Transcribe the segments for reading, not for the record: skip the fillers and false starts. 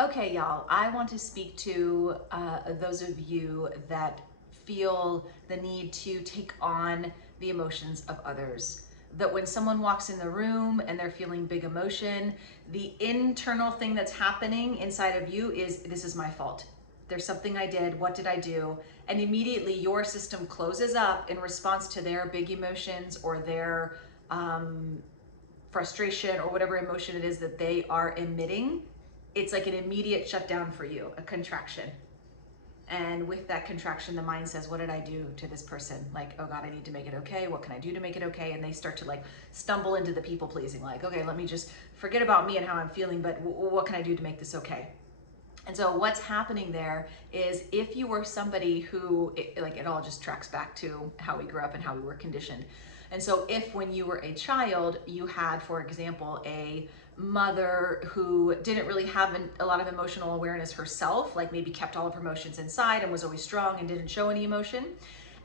Okay, y'all, I want to speak to those of you that feel the need to take on the emotions of others. That when someone walks in the room and they're feeling big emotion, the internal thing that's happening inside of you is, this is my fault. There's something I did. What did I do? And immediately your system closes up in response to their big emotions or their frustration or whatever emotion it is that they are emitting. It's like an immediate shutdown for you, a contraction. And with that contraction, the mind says, what did I do to this person? Like, oh God, I need to make it okay. What can I do to make it okay? And they start to like stumble into the people pleasing, like, okay, let me just forget about me and how I'm feeling, but what can I do to make this okay? And so what's happening there is, if you were somebody who, it all just tracks back to how we grew up and how we were conditioned. And so if when you were a child, you had, for example, a mother who didn't really have a lot of emotional awareness herself, like maybe kept all of her emotions inside and was always strong and didn't show any emotion.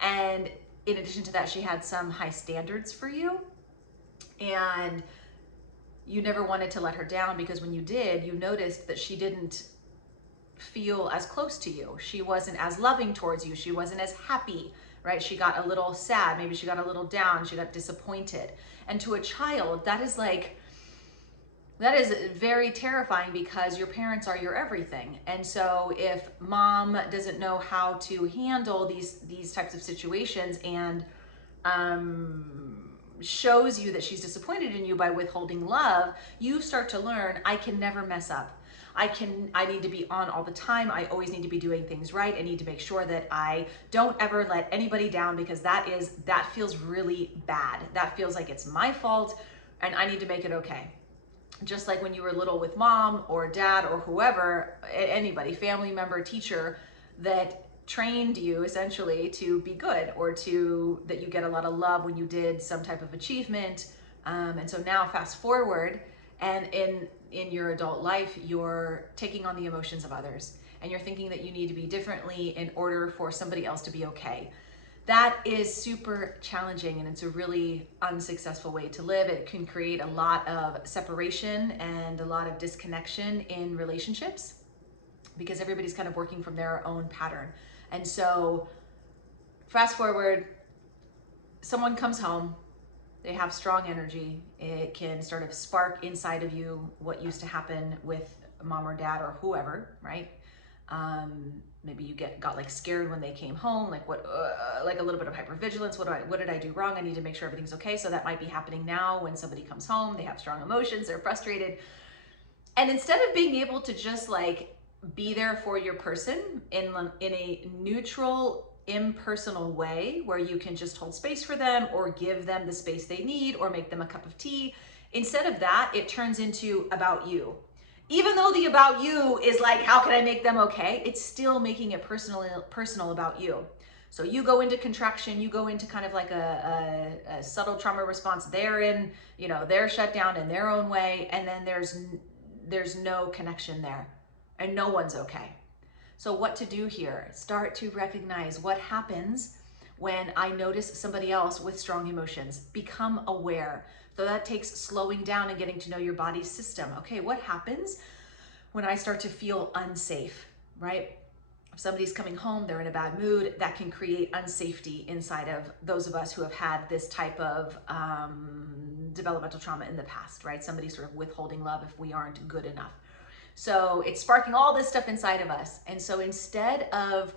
And in addition to that, she had some high standards for you. And you never wanted to let her down, because when you did, you noticed that she didn't feel as close to you. She wasn't as loving towards you. She wasn't as happy, right? She got a little sad. Maybe she got a little down. She got disappointed. And to a child, that is very terrifying, because your parents are your everything. And so if mom doesn't know how to handle these types of situations and shows you that she's disappointed in you by withholding love, you start to learn, I can never mess up. I need to be on all the time. I always need to be doing things right. I need to make sure that I don't ever let anybody down, because that feels really bad. That feels like it's my fault and I need to make it okay. Just like when you were little with mom or dad or whoever, anybody, family member, teacher, that trained you essentially to be good, or that you get a lot of love when you did some type of achievement. And so now fast forward, and in your adult life, you're taking on the emotions of others, and you're thinking that you need to be differently in order for somebody else to be okay. That is super challenging, and it's a really unsuccessful way to live. It can create a lot of separation and a lot of disconnection in relationships, because everybody's kind of working from their own pattern. And so fast forward, someone comes home, they have strong energy. It can sort of spark inside of you what used to happen with mom or dad or whoever, right? Maybe you got like scared when they came home, like like a little bit of hypervigilance. What did I do wrong? I need to make sure everything's okay. So that might be happening now when somebody comes home. They have strong emotions. They're frustrated, and instead of being able to just like be there for your person in a neutral, impersonal way where you can just hold space for them or give them the space they need or make them a cup of tea, instead of that, it turns into about you. Even though the about you is like, how can I make them okay? It's still making it personal about you. So you go into contraction, you go into kind of like a subtle trauma response. They're shut down in their own way, and then there's no connection there, and no one's okay. So what to do here? Start to recognize what happens when I notice somebody else with strong emotions. Become aware. So that takes slowing down and getting to know your body's system. Okay, what happens when I start to feel unsafe, right? If somebody's coming home, they're in a bad mood, that can create unsafety inside of those of us who have had this type of developmental trauma in the past, right? Somebody sort of withholding love if we aren't good enough. So it's sparking all this stuff inside of us. And so instead of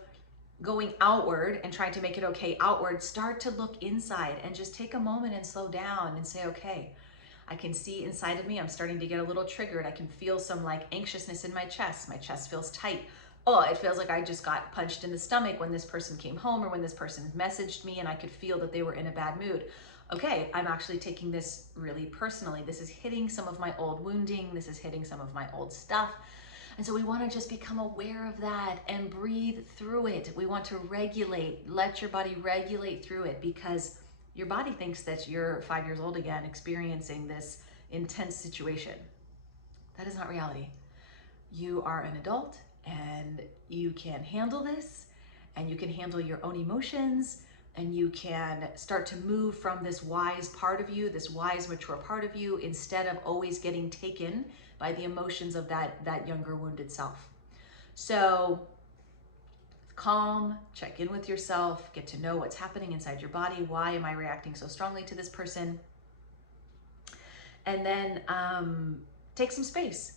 going outward and trying to make it okay outward, start to look inside and just take a moment and slow down and say, okay, I can see inside of me, I'm starting to get a little triggered. I can feel some like anxiousness in my chest. My chest feels tight. Oh, it feels like I just got punched in the stomach when this person came home or when this person messaged me, and I could feel that they were in a bad mood. Okay, I'm actually taking this really personally. This is hitting some of my old wounding. This is hitting some of my old stuff. And so we want to just become aware of that and breathe through it. We want to regulate, let your body regulate through it, because your body thinks that you're 5 years old again, experiencing this intense situation. That is not reality. You are an adult and you can handle this, and you can handle your own emotions, and you can start to move from this wise part of you, this wise, mature part of you, instead of always getting taken by the emotions of that younger wounded self. So calm, check in with yourself, get to know what's happening inside your body. Why am I reacting so strongly to this person? And then take some space.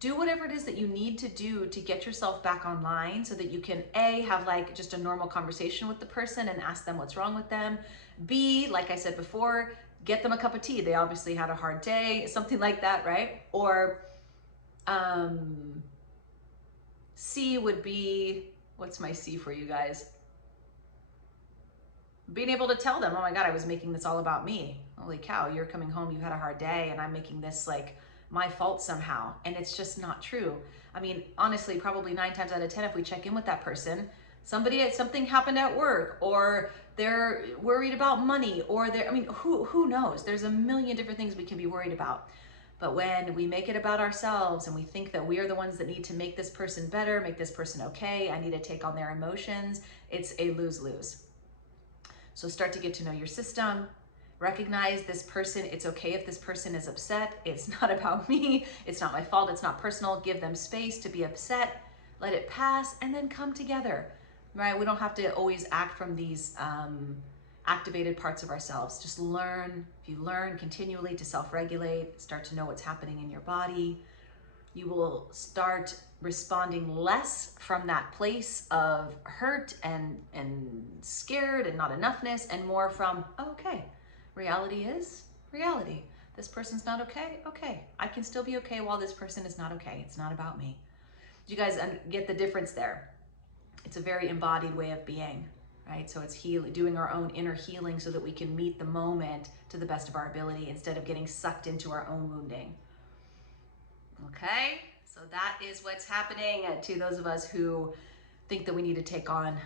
Do whatever it is that you need to do to get yourself back online so that you can A, have like just a normal conversation with the person and ask them what's wrong with them. B, like I said before, get them a cup of tea. They obviously had a hard day, something like that, right? Or C would be, what's my C for you guys? Being able to tell them, oh my God, I was making this all about me. Holy cow, you're coming home, you've had a hard day, and I'm making this like my fault somehow. And it's just not true. I mean, honestly, probably 9 times out of 10, if we check in with that person, something happened at work, or they're worried about money, or I mean, who knows? There's a million different things we can be worried about. But when we make it about ourselves and we think that we are the ones that need to make this person better, make this person okay, I need to take on their emotions, it's a lose-lose. So start to get to know your system. Recognize this person. It's okay if this person is upset. It's not about me. It's not my fault. It's not personal. Give them space to be upset. Let it pass and then come together, right? We don't have to always act from these activated parts of ourselves. Just learn. If you learn continually to self-regulate, start to know what's happening in your body, you will start responding less from that place of hurt and scared and not enoughness, and more from, oh, okay, reality is reality. This person's not okay. Okay, I can still be okay while this person is not okay. It's not about me. Do you guys get the difference there? It's a very embodied way of being, right? So it's doing our own inner healing so that we can meet the moment to the best of our ability instead of getting sucked into our own wounding. Okay, so that is what's happening to those of us who think that we need to take on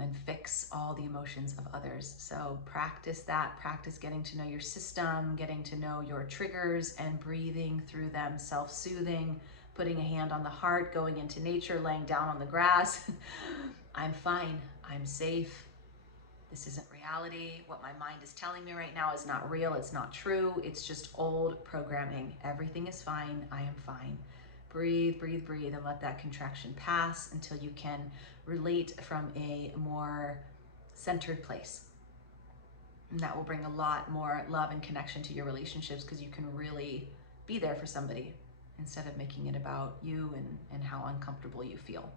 and fix all the emotions of others. So practice that, practice getting to know your system, getting to know your triggers and breathing through them, self-soothing, putting a hand on the heart, going into nature, laying down on the grass. I'm fine, I'm safe. This isn't reality. What my mind is telling me right now is not real. It's not true. It's just old programming. Everything is fine. I am fine. Breathe, breathe, breathe, and let that contraction pass until you can relate from a more centered place. And that will bring a lot more love and connection to your relationships because you can really be there for somebody instead of making it about you and how uncomfortable you feel.